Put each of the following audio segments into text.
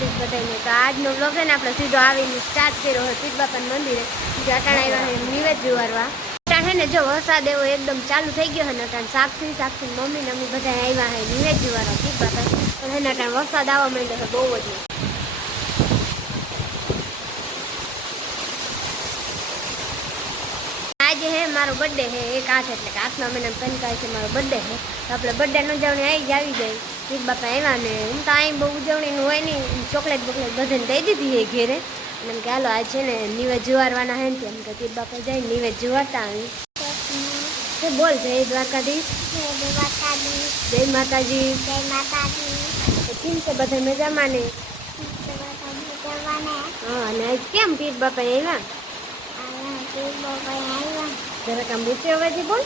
દ્વારકાધીશ બધાને તો આજનો બ્લોગ ને આપણે સીધો આવીને સ્ટાર્ટ કર્યો હોય પીર બાપાના મંદિરે અટાણ આવ્યા છે નિવેદ જોવારવા. અટાણ છે ને જો વરસાદ એવો એકદમ ચાલુ થઈ ગયો છે ને અટાણ સાક્ષી સાક્ષી મમ્મી ને અમ્મી બધા આવ્યા છે નિવેદ જોવારવા પીર બાપા પણ એને અટાણ વરસાદ આવવા માંડ્યો છે બહુ જ. આજે હે મારો બર્થડે હે, એક આઠ એટલે કે આઠમા મહિના પંચાય છે મારો બર્થડે હે. આપણે બર્થડે ઉજવણી આવી જ આવી જાય. પીર બાપા આવ્યા ને હું તો અહીં બહુ ઉજવણીનું હોય નહીં. ચોકલેટ બોકલેટ બધાને દઈ દીધી છે ઘેરે. અને એમ કે હાલો આ છે ને નિવેદ જુવારવાના હે ને એમ કે પીર બાપા જાય નિવેદ જુવારતા આવી. બોલ જય દ્વારકાધીશ. જય માતાજી. તો કેમ છે બધા મજામાં ને? હા અને કેમ પીર બાપા આવ્યા જરાક આમ બોલ અવાજે બોલ.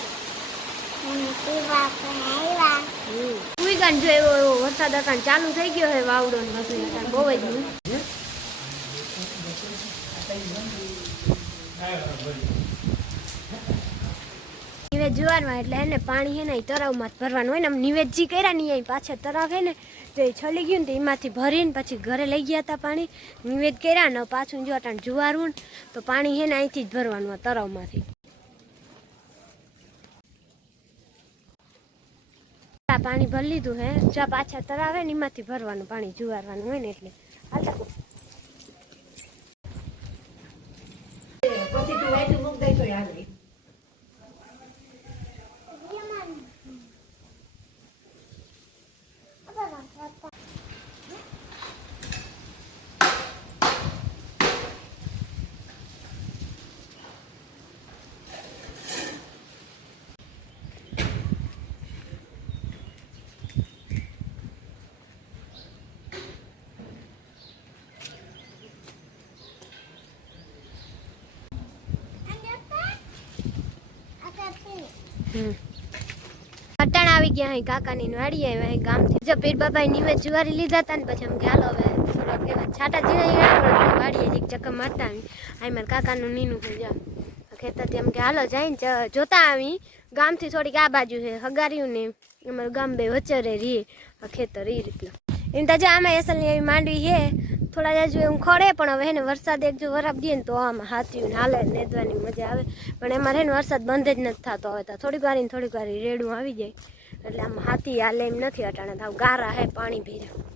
કોઈ ગાન જો એવો વરસાદ હતા ચાલુ થઈ ગયો છે વાવડો ને બધું હતા બહુ જ. નિવેદ જુવારમાં એટલે એને પાણી હે ને તરાવમાં જ ભરવાનું હોય ને આમ નિવેદજી કર્યા ને અહીં પાછળ તળાવ હે ને તો એ છલી ગયું ને તો એમાંથી ભરીને પછી ઘરે લઈ ગયા હતા પાણી નિવેદ કર્યા ને પાછું જો અટાણ જુવારું તો પાણી હે ને અહીંથી જ ભરવાનું તળાવમાંથી આ પાણી ભરી લીધું હે. જ્યાં પાછા તરાવે ને એમાંથી ભરવાનું, પાણી જુવારવાનું હોય ને એટલે. હાલતા અટાણ આવી ગયા અહીં, કાકાની વાડી આવ્યા અહીં ગામથી. જો પીર બાબાએ નીમે જુવારી લીધા હતા ને પછી કે હાલો હવે થોડોક છાટા જીણા પણ વાડીએ જઈક ચક્કર મારતા આવી. અહીં મારા કાકાનું નીનું છે, જા. ખેતરથી એમ કે હાલો જઈને જોતા આવી. ગામથી થોડીક આ બાજુ છે, હગાર્યું ને અમારું ગામ બે વચ્ચે રે રીએ ખેતર એ રીતે. એમ તાજા આમાં એસલની એવી માંડવી છે થોડા જાજુ એમ ખોડે પણ હવે એને વરસાદ એક જો વરાપ દે ને તો આમાં હાથીયું ને હાલે નેદવાની મજા આવે. પણ એમાં છે ને વરસાદ બંધ જ નથી થતો હવે તો. થોડીક વાર ને થોડીક વાર રેડું આવી જાય. એટલે આમ હાથી હાલે એમ નથી અટાણે. થાવ ગારા હે પાણી ભીરા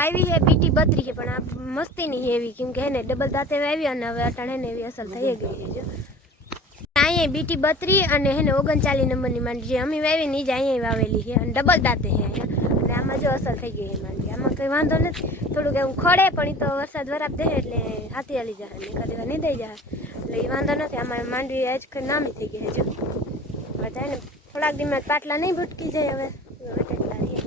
વાવી છે બીટી બત્રી છે, પણ આ મસ્તી નહીં એવી કેમ કે એને ડબલ દાંતે વાવી અને હવે અટાણે ને એવી અસર થઈ ગઈ છે, જો. અહીંયા બીટી બત્રી અને એને ઓગણચાલીસ નંબરની માંડી છે. અમે વાવી ને જ અહીંયા વાવેલી છે, અને ડબલ દાંતે છે અહીંયા. અને આમાં જો અસર થઈ ગઈ છે માંડી. આમાં કંઈ વાંધો નથી. થોડુંક એવું ખોડે, પણ એ તો વરસાદ વરાપ દે એટલે હાથી હાલી જાય ને કદી વાર નહીં દઈ જાય એટલે એ વાંધો નથી, આમાં માંડવી આજ કંઈ નામી થઈ ગઈ છે, જો. હવે તો એને થોડાક દિવસમાં પાટલા નહીં ભૂટકી જાય હવે હવે તેટલા રહીએ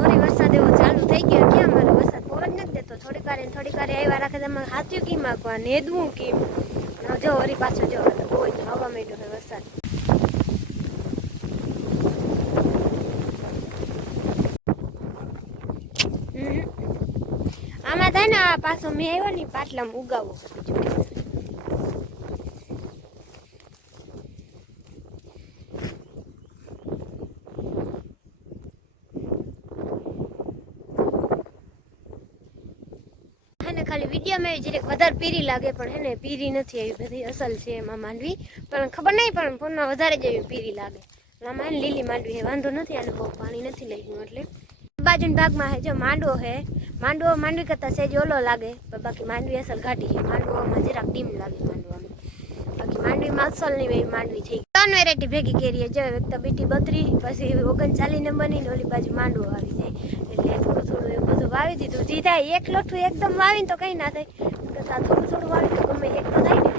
ઓરી વરસાદ એવો ક્યાં મારે વરસાદ પવન નથી દેતો. થોડીક વાર થોડીક વાર આવ્યા રાખે તમે હાથ્યું કી માગવા નેદવું કી? અને જો વળી પાછો જો બહુ જ હવા માંડ્યો હોય વરસાદ. આમાં થાય ને પાછો મેં આવ્યો ને પાટલામાં ઉગાવો એને ખાલી વિડીયોમાં એવી જરીક વધારે પીરી લાગે, પણ એને પીરી નથી એવી બધી અસલ છે એમાં માંડવી. પણ ખબર નહીં, પણ ફોનમાં વધારે જ એવી પીરી લાગે. અને આમાં લીલી માંડવી હે, વાંધો નથી, આને બહુ પાણી નથી લઈ ગયું એટલે. બાજુના ભાગમાં હે જો માંડવો હે, માંડવો માંડવી કરતાં સેજ ઓલો લાગે બાકી માંડવી અસલ ઘાટી છે. માંડવામાં જરાક ડીમ લાગે માંડવામાં. બાકી માંડવીમાં અસલની એવી માંડવી થઈ ત્રણ વેરાયટી ભેગી કરી જો એક તો બીટી બત્રી, પછી ઓગણચાલીસ નંબરની ને ઓલી બાજુ માંડવો આવી જાય. થોડું થોડું એ બધું વાવી દીધું. જી થાય એક લોઠું એકદમ વાવીને તો કંઈ ના થાય. કરતાં થોડું થોડું વાવી તો ગમે એક તો થાય ને.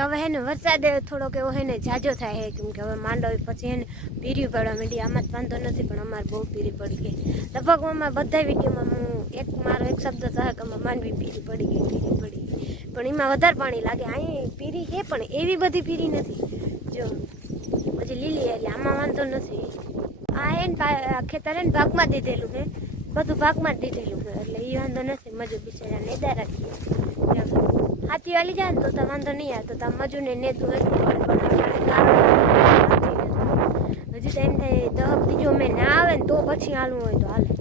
હવે હે ને વરસાદ થોડોક એવો હે ને જાજો થાય હે. કેમ કે હવે માંડવી પછી હે પીરી પડવા માંડી આમાં જ વાંધો નથી, પણ અમારે બહુ પીરી પડી ગઈ. લગભગ અમારે બધા વિડીયોમાં હું થાય કે અમારે માંડવી પીરી પડી ગઈ, પીરી પડી ગઈ. પણ એમાં વધારે પાણી લાગે. અહીં પીરી છે, પણ એવી બધી પીરી નથી. જો, પછી લીલી એટલે આમાં વાંધો નથી. આ આ ખેતર એને ને ભાગમાં દીધેલું છે. બધું ભાગમાં જ દીધેલું છે, એટલે એ વાંધો નથી. મજૂર બિચારા નેદા રાખીએ. હાથી વાલી જાય ને તો તો વાંધો નહીં આવતો તો મજૂરને નેદું હતું પણ આપણે હજી તો એમ થાય, દહક બીજો મેં ના આવે ને તો પછી હાલવું હોય તો હાલે.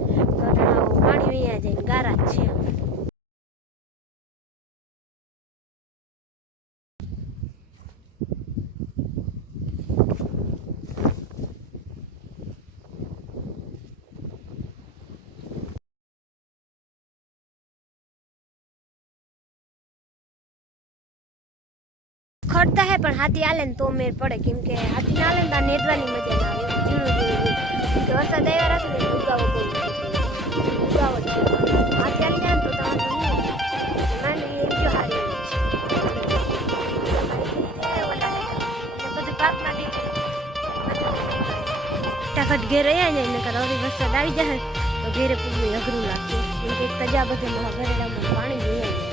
વૈયા જાય ને ગારા છે. ખડતા હે પણ હાથી હાલે ને તો મેળ પડે. કેમ કે હાથી હાલે ને નેદવાની મજા ના આવે. ઝીણું ઝીણું વરસાદ આવ્યા રાખે ને ઉગાવો બહુ ફટાફટ ઘેર રહ્યા ને એને કર હવે વરસાદ આવી જાય તો ઘેરે પૂરું અઘરું લાગશે. એક તજા બધે ઘરેડામાં પાણી જોઈ